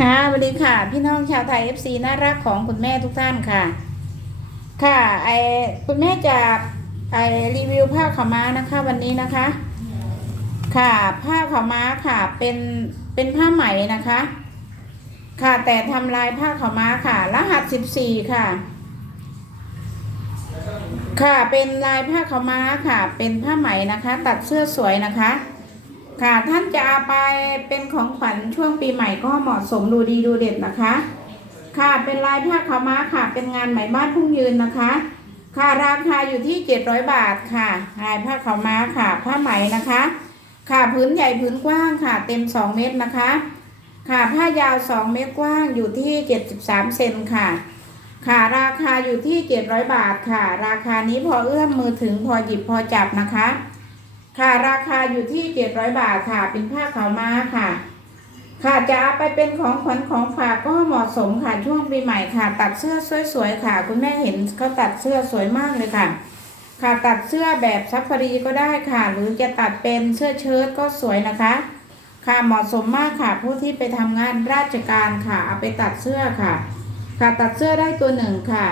ค่ะสวัสดีค่ะ พี่น้องชาวไทย FC น่ารักของคุณแม่ทุกท่านค่ะ ค่ะไอคุณแม่จะไอรีวิวผ้าขาวม้านะคะวันนี้นะคะ ค่ะผ้าขาวม้าค่ะเป็นเป็นผ้าไหมนะคะ ค่ะแต่ทำลายผ้าขาวม้าค่ะ รหัส14ค่ะ ค่ะเป็นลายผ้าขาวม้าค่ะ เป็นผ้าไหมนะคะ ตัดเสื้อสวยนะคะ ค่ะท่านจะเอาไปเป็นของขวัญช่วงปีใหม่ก็เหมาะสมดูดีดูเด็ดนะคะ ค่ะเป็นลายผ้าขาวม้าค่ะ เป็นงานไหมบ้านพุ่งยืนนะคะ ค่ะราคาอยู่ที่ 700 บาทค่ะลายผ้าขาวม้าค่ะ ผ้าไหมนะคะ ค่ะพื้นใหญ่พื้นกว้างค่ะ เต็ม 2 เมตรนะคะ ค่ะผ้ายาว 2 เมตรกว้างอยู่ที่ 73 เซนค่ะ ค่ะราคาอยู่ที่ 700 บาทค่ะ ราคานี้พอเอื้อมมือถึงพอหยิบพอจับนะคะ ค่ะราคาอยู่ที่ 700 บาทค่ะ เป็นผ้าขาวม้าค่ะ ค่ะจะเอาไปเป็นของขวัญของฝากก็เหมาะสมค่ะช่วงปีใหม่ค่ะ ตัดเสื้อสวยๆค่ะ คุณแม่เห็นเขาตัดเสื้อสวยมากเลยค่ะ ค่ะตัดเสื้อแบบซัฟฟารีก็ได้ค่ะ หรือจะตัดเป็นเสื้อเชิ้ตก็สวยนะคะ ค่ะเหมาะสมมากค่ะ ผู้ที่ไปทำงานราชการค่ะ เอาไปตัดเสื้อค่ะ ค่ะตัดเสื้อได้ตัวหนึ่งค่ะ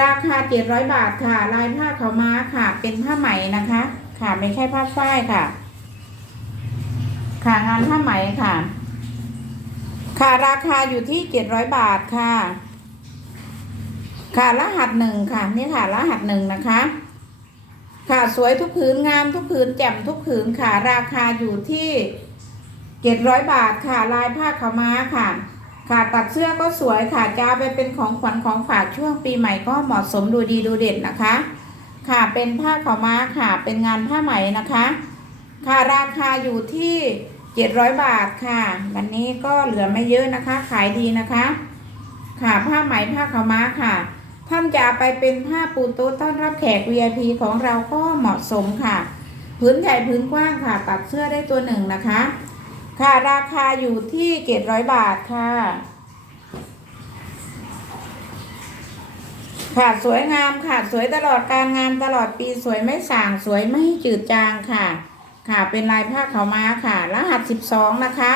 ราคา 700 บาทค่ะ ลายผ้าขาวม้าค่ะ เป็นผ้าไหมนะคะ ค่ะ ไม่ใช่ผ้าฝ้ายค่ะ ค่ะงานผ้าไหมค่ะ ค่ะราคาอยู่ที่700บาทค่ะ ค่ะรหัสหนึ่งค่ะ นี่ค่ะ รหัสหนึ่งนะคะ ค่ะสวยทุกผืนงามทุกผืนแจ่มทุกผืนค่ะ ราคาอยู่ที่700บาทค่ะ ลายผ้าขาวม้าค่ะค่ะตัดเสื้อก็สวยค่ะจะไปเป็นของขวัญของฝากช่วงปีใหม่ก็เหมาะสมดูดีดูเด่นนะคะ ค่ะเป็นผ้าขาวม้าค่ะ เป็นงานผ้าไหมนะคะ ค่ะราคาอยู่ที่700บาทค่ะ วันนี้ก็เหลือไม่เยอะนะคะ ขายดีนะคะ ค่ะผ้าไหมผ้าขาวม้าค่ะ ท่านจะไปเป็นผ้าปูโต๊ะต้อนรับแขก VIP ของเราก็เหมาะสมค่ะพื้นใหญ่พื้นกว้างค่ะ ตัดเสื้อได้ตัวหนึ่งนะคะ ค่ะราคาอยู่ที่700บาทค่ะ ค่ะสวยงามค่ะสวยตลอดการงานตลอดปีสวยไม่ส่างสวยไม่จืดจางค่ะ ค่ะเป็นลายผ้าขาวม้าค่ะ รหัส12นะคะ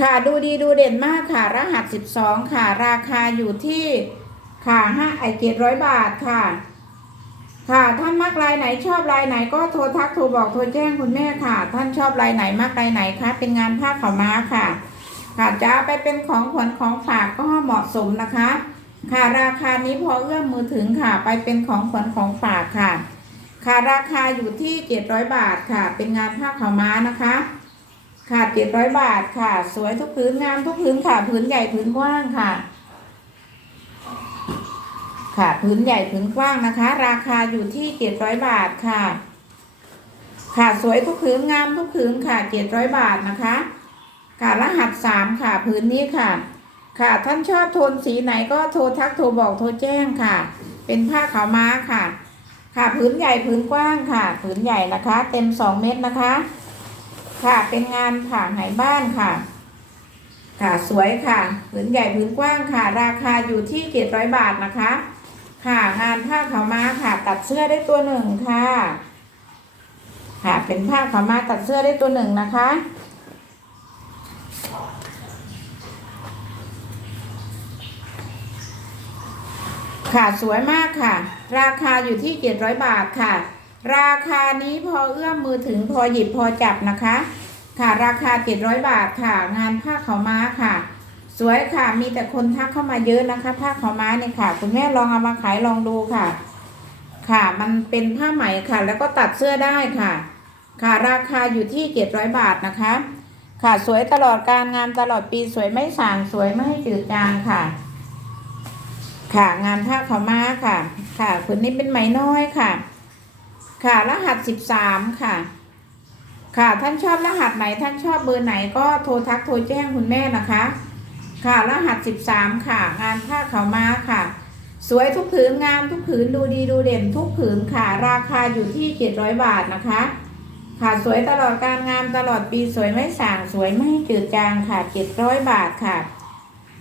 ค่ะดูดีดูเด่นมากค่ะ รหัส12ค่ะ ราคาอยู่ที่ค่ะห้าไอเจ็ดร้อยบาทค่ะ ค่ะท่านมักลายไหนชอบลายไหนก็โทรทักโทรบอกโทรแจ้งคุณแม่ค่ะ ท่านชอบลายไหนมักลายไหนคะเป็นงานผ้าขาวม้าค่ะ ค่ะจะไปเป็นของขวัญของฝากก็เหมาะสมนะคะ ค่ะราคานี้พอเอื้อมมือถึงค่ะ ไปเป็นของขวัญของฝากค่ะ ค่ะราคาอยู่ที่700บาทค่ะ เป็นงานผ้าขาวม้านะคะ ค่ะ700บาทค่ะ สวยทุกพื้นงามทุกพื้นค่ะพื้นใหญ่พื้นกว้างค่ะ ค่ะพื้นใหญ่พื้นกว้างนะคะ ราคาอยู่ที่700บาทค่ะ ค่ะสวยทุกพื้นงามทุกพื้นค่ะ700บาทนะคะ ค่ะรหัสสามค่ะพื้นนี้ค่ะ ค่ะ ท่านชอบโทนสีไหนก็โทรทักโทรบอกโทรแจ้งค่ะ เป็นผ้าขาวม้าค่ะ ค่ะพื้นใหญ่พื้นกว้างค่ะพื้นใหญ่นะคะ เต็ม2เมตรนะคะ ค่ะเป็นงานผ่าไหบ้านค่ะ ค่ะสวยค่ะ ผืนใหญ่ผืนกว้างค่ะ ราคาอยู่ที่700บาทนะคะ ค่ะงานผ้าขาวม้าค่ะ ตัดเสื้อได้ตัวหนึ่งค่ะ ค่ะเป็นผ้าขาวม้าตัดเสื้อได้ตัวหนึ่งนะคะ ค่ะสวยมากค่ะ ราคาอยู่ที่700บาทค่ะ ราคานี้พอเอื้อมมือถึงพอหยิบพอจับนะคะ ค่ะราคา700บาทค่ะ งานผ้าขาวม้าค่ะ สวยค่ะ มีแต่คนทักเข้ามาเยอะนะคะ ผ้าขาวม้าเนี่ยค่ะ คุณแม่ลองเอามาขายลองดูค่ะ ค่ะมันเป็นผ้าไหมค่ะ แล้วก็ตัดเสื้อได้ค่ะ ค่ะราคาอยู่ที่700บาทนะคะ ค่ะสวยตลอดการงานตลอดปีสวยไม่สางสวยไม่จืดจางค่ะ ค่ะงานผ้าขาวม้าค่ะ ค่ะผืนนี้เป็นไหมน้อยค่ะ ค่ะรหัส13ค่ะ ค่ะท่านชอบรหัสไหนท่านชอบเบอร์ไหนก็โทรทักโทรแจ้งคุณแม่นะคะ ค่ะรหัส13ค่ะ งานผ้าขาวม้าค่ะ สวยทุกผืนงามทุกผืนดูดีดูเด่นทุกผืนค่ะ ราคาอยู่ที่700บาทนะคะ ค่ะสวยตลอดการงานตลอดปีสวยไม่ส่างสวยไม่จืดจางค่ะ700บาทค่ะ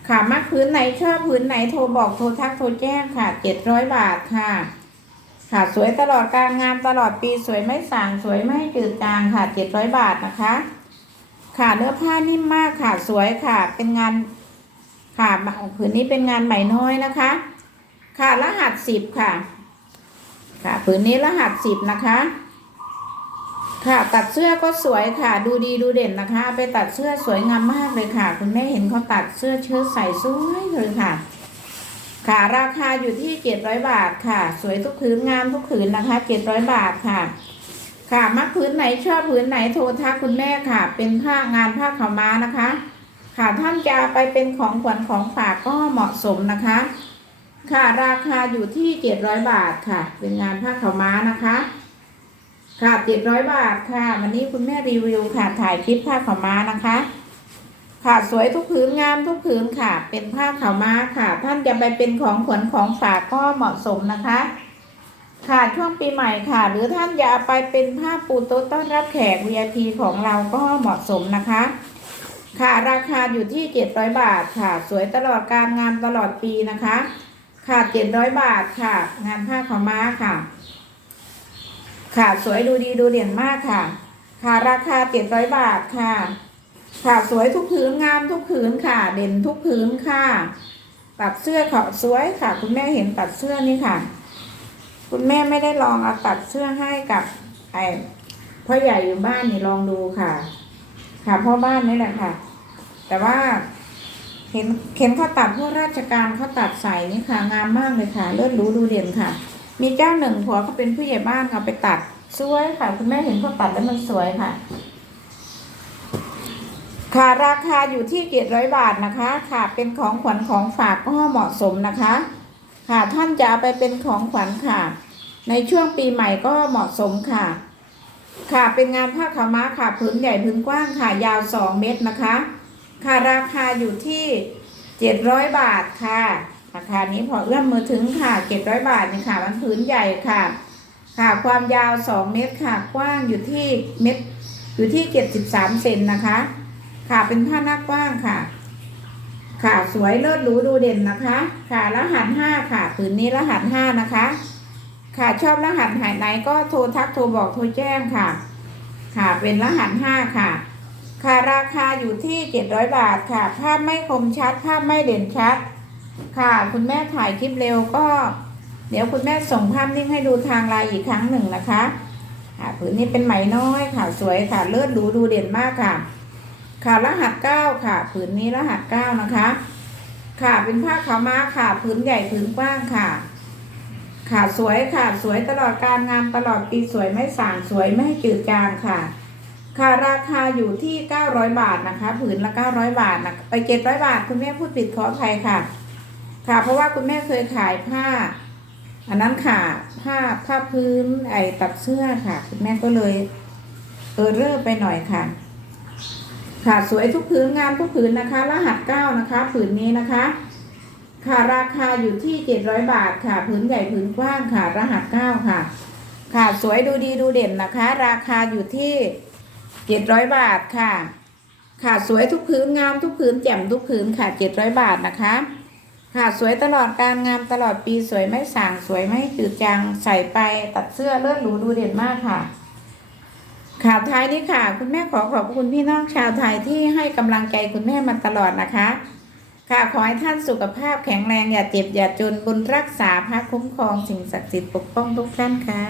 ค่ะมักผืนไหนชอบผืนไหนโทรบอกโทรทักโทรแจ้งค่ะ700บาทค่ะ ค่ะสวยตลอดการงานตลอดปีสวยไม่ส่างสวยไม่จืดจางค่ะ700บาทนะคะ ค่ะเนื้อผ้านิ่มมากค่ะสวยค่ะเป็นงานค่ะผืนนี้เป็นงานไหมน้อยนะคะ ค่ะรหัสสิบค่ะ ค่ะผืนนี้รหัสสิบนะคะ ค่ะตัดเสื้อก็สวยค่ะ ดูดีดูเด่นนะคะ ไปตัดเสื้อสวยงามมากเลยค่ะ คุณแม่เห็นเขาตัดเสื้อเชิ้ตใส่สวยเลยค่ะ ค่ะราคาอยู่ที่เจ็ดร้อยบาทค่ะ สวยทุกผืนงามทุกผืนนะคะเจ็ดร้อยบาทค่ะ ค่ะมักผืนไหนชอบผืนไหนโทรทักคุณแม่ค่ะ เป็นผ้างานผ้าขาวม้านะคะ ค่ะท่านจะไปเป็นของขวัญของฝากก็เหมาะสมนะคะ ค่ะราคาอยู่ที่เจ็ดร้อยบาทค่ะ เป็นงานผ้าขาวม้านะคะ ค่ะเจ็ดร้อยบาทค่ะ วันนี้คุณแม่รีวิวค่ะถ่ายคลิปผ้าขาวม้านะคะ ค่ะสวยทุกผืนงามทุกผืนค่ะ เป็นผ้าขาวม้าค่ะ ท่านจะไปเป็นของขวัญของฝากก็เหมาะสมนะคะ ค่ะช่วงปีใหม่ค่ะ หรือท่านอยากไปเป็นผ้าปูโต๊ะต้อนรับแขก VIP ของเราก็เหมาะสมนะคะ ค่ะราคาอยู่ที่700บาทค่ะ สวยตลอดการงานตลอดปีนะคะ ค่ะ700บาทค่ะ งานผ้าขาวม้าค่ะ ค่ะสวยดูดีดูเด่นมากค่ะ ค่ะราคา700บาทค่ะ ค่ะสวยทุกผืนงามทุกผืนค่ะ เด่นทุกผืนค่ะ ตัดเสื้อเขาสวยค่ะ คุณแม่เห็นตัดเสื้อนี่ค่ะ คุณแม่ไม่ได้ลองเอาตัดเสื้อให้กับไอ้พ่อใหญ่อยู่บ้านนี่ลองดูค่ะ ค่ะพ่อบ้านนี่แหละค่ะ แต่ว่าเห็นเห็นเขาตัดพวกราชการเขาตัดใส่นี่ค่ะ งามมากเลยค่ะ เลิศรู้ดูเด่นค่ะ มีเจ้าหนึ่งผัวเขาเป็นผู้ใหญ่บ้านเขาไปตัดสวยค่ะ คุณแม่เห็นเขาตัดแล้วมันสวยค่ะ ค่ะราคาอยู่ที่เจ็ดร้อยบาทนะคะ ค่ะ เป็นของขวัญของฝากก็เหมาะสมนะคะ ค่ะท่านจะเอาไปเป็นของขวัญค่ะ ในช่วงปีใหม่ก็เหมาะสมค่ะ ค่ะเป็นงานผ้าขาวม้าค่ะพื้นใหญ่พื้นกว้างค่ะ ยาวสองเมตรนะคะ ค่ะราคาอยู่ที่เจ็ดร้อยบาทค่ะ ราคานี้พอเอื้อมมือถึงค่ะเจ็ดร้อยบาทนี่ค่ะมันพื้นใหญ่ค่ะ ค่ะความยาวสองเมตรค่ะกว้างอยู่ที่เมตรอยู่ที่เจ็ดสิบสามเซนนะคะ ค่ะเป็นผ้าหน้ากว้างค่ะ ค่ะสวยเลิศหรูดูเด่นนะคะ ค่ะรหัสห้าค่ะผืนนี้รหัสห้านะคะ ค่ะชอบรหัสหายไหนก็โทรทักโทรบอกโทรแจ้งค่ะ ค่ะเป็นรหัสห้าค่ะค่ะราคาอยู่ที่เจ็ดร้อยบาทค่ะ ภาพไม่คมชัด ภาพไม่เด่นชัด ค่ะ คุณแม่ถ่ายคลิปเร็วก็ เดี๋ยวคุณแม่ส่งภาพนิ่งให้ดูทางไลน์อีกครั้งหนึ่งนะคะค่ะผืนนี้เป็นไหมน้อยค่ะสวยค่ะเลิศหรูดูเด่นมากค่ะ ค่ะรหัสเก้าค่ะผืนนี้รหัสเก้านะคะ ค่ะเป็นผ้าขาวม้าค่ะผืนใหญ่ผืนกว้างค่ะ ค่ะสวยค่ะสวยตลอดการงานตลอดปีสวยไม่ส่างสวยไม่จืดจางค่ะค่ะราคาอยู่ที่ 900 บาทนะคะ ผืนละ 900 บาทนะไป700 บาท คุณแม่พูดผิดขออภัยค่ะ ค่ะ เพราะว่าคุณแม่เคยขายผ้า อันนั้นค่ะ ผ้าผ้าพื้นไอ้ตัดเสื้อค่ะ คุณแม่ก็เลยเออเริ่มไปหน่อยค่ะ ค่ะสวยทุกผืนงามทุกผืนนะคะ รหัสเก้านะคะผืนนี้นะคะ ค่ะราคาอยู่ที่เจ็ดร้อยบาทค่ะผืนใหญ่ผืนกว้างค่ะ รหัสเก้าค่ะ ค่ะสวยดูดีดูเด่นนะคะ ราคาอยู่ที่เจ็ดร้อยบาทค่ะ ค่ะสวยทุกผืนงามทุกผืนแจ่มทุกผืนค่ะเจ็ดร้อยบาทนะคะ ค่ะสวยตลอดการงามตลอดปีสวยไม่สางสวยไม่จืดจางใส่ไปตัดเสื้อเลือดหรูดูเด่นมากค่ะ ข่าวท้ายนี้ค่ะ คุณแม่ขอขอบคุณพี่น้องชาวไทยที่ให้กำลังใจคุณแม่มาตลอดนะคะ ค่ะขอให้ท่านสุขภาพแข็งแรงอย่าเจ็บอย่าจนบุญรักษาพระคุ้มครองสิ่งศักดิ์สิทธิ์ปกป้องทุกท่านค่ะ